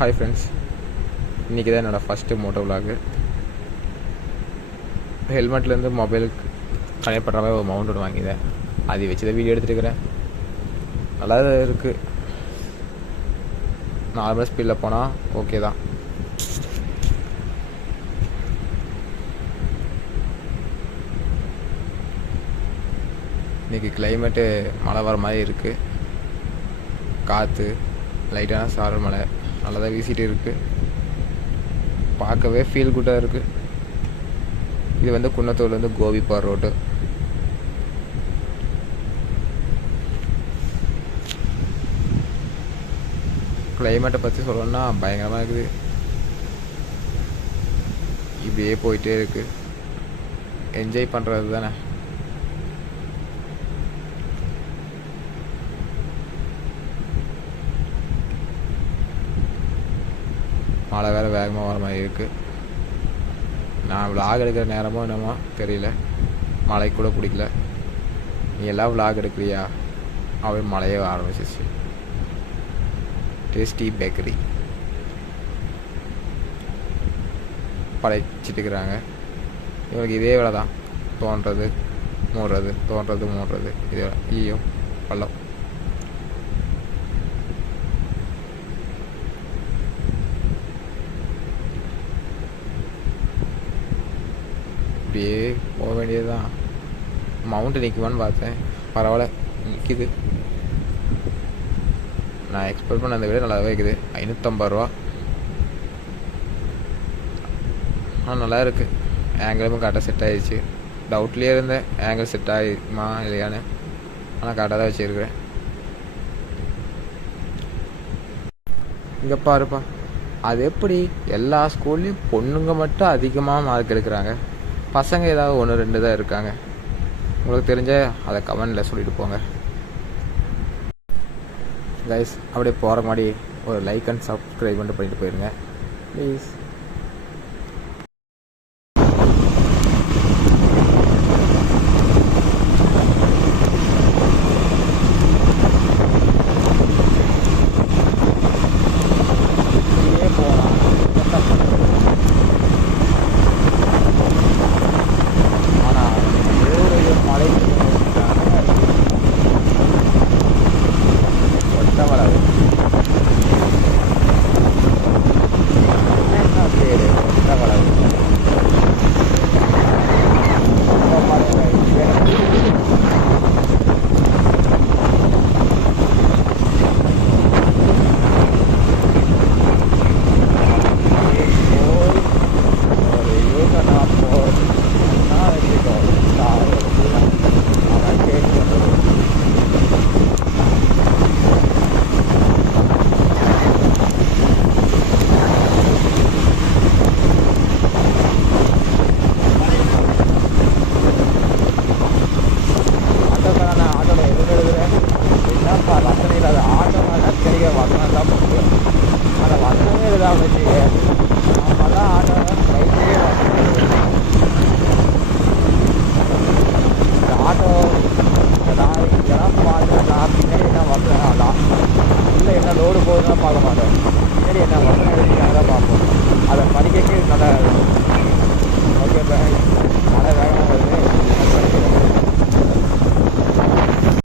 Hi friends, இன்றைக்கி தான் என்னோடய ஃபஸ்ட்டு மோட்டோ விலாகு. ஹெல்மெட்லேருந்து மொபைலுக்கு கனெக்ட் பண்ணுற மாதிரி ஒரு மவுண்ட் ஒன்று வாங்கினேன். அதை வச்சு தான் வீடியோ எடுத்துருக்கிறேன். நல்லா தான் இருக்குது. நார்மல் ஸ்பீடில் போனால் ஓகே தான். இன்றைக்கி கிளைமேட்டு மழை வர மாதிரி இருக்குது. காற்று லைட்டான சாரல் மழை நல்லா தான் வீசிட்டு இருக்குது. பார்க்கவே ஃபீல் குட்டாக இருக்குது. இது வந்து குன்னத்தூர்லேருந்து கோபி போகிற ரோட்டு. கிளைமேட்டை பற்றி சொல்லணும்னா பயங்கரமாக இருக்குது. இப்படியே போயிட்டே இருக்குது. என்ஜாய் பண்ணுறது தானே. மழை வேறு வேகமாக வர மாதிரி இருக்குது. நான் விலாக் எடுக்கிற நேரமோ என்னமோ தெரியல, மழை கூட பிடிக்கல. நீ எல்லாம் விலாக் எடுக்கிறியா அப்படின்னு மழையே ஆரம்பிச்சிச்சு. டேஸ்டி பேக்கரி படைச்சிட்டுக்கிறாங்க. இவங்களுக்கு இதே வேலை தான், தோன்றது மூடுறது, தோன்றது மூடுறது. இதே ஈயோ பள்ளம். அப்படியே போக வேண்டியது தான். மவுண்ட்டு நிற்குமான்னு பார்த்தேன், பரவாயில்ல நிற்கிது. நான் எக்ஸ்பெக்ட் பண்ண அந்த விட நல்லாவே இருக்குது. 550 ரூபா. ஆனால் நல்லா இருக்குது. ஆங்கிளும் கரெக்டாக செட் ஆகிடுச்சு. டவுட்லேயே இருந்தேன் ஆங்கிள் செட் ஆகிடுமா இல்லையான்னு. ஆனால் கரெக்டாக தான் வச்சுருக்கிறேன். இங்கே பாருப்பா, அது எப்படி எல்லா ஸ்கூல்லையும் பொண்ணுங்க மட்டும் அதிகமாக மார்க் எடுக்கிறாங்க, பசங்க ஏதாவது 1-2 தான் இருக்காங்க? உங்களுக்கு தெரிஞ்ச அதை கமெண்டில் சொல்லிட்டு போங்க கைஸ். அப்படியே போகிற மாதிரி ஒரு லைக் அண்ட் சப்ஸ்கிரைப் பண்ணிட்டு போயிருங்க ப்ளீஸ். லோடு போகுதுன்னா பார்க்க மாட்டேன்.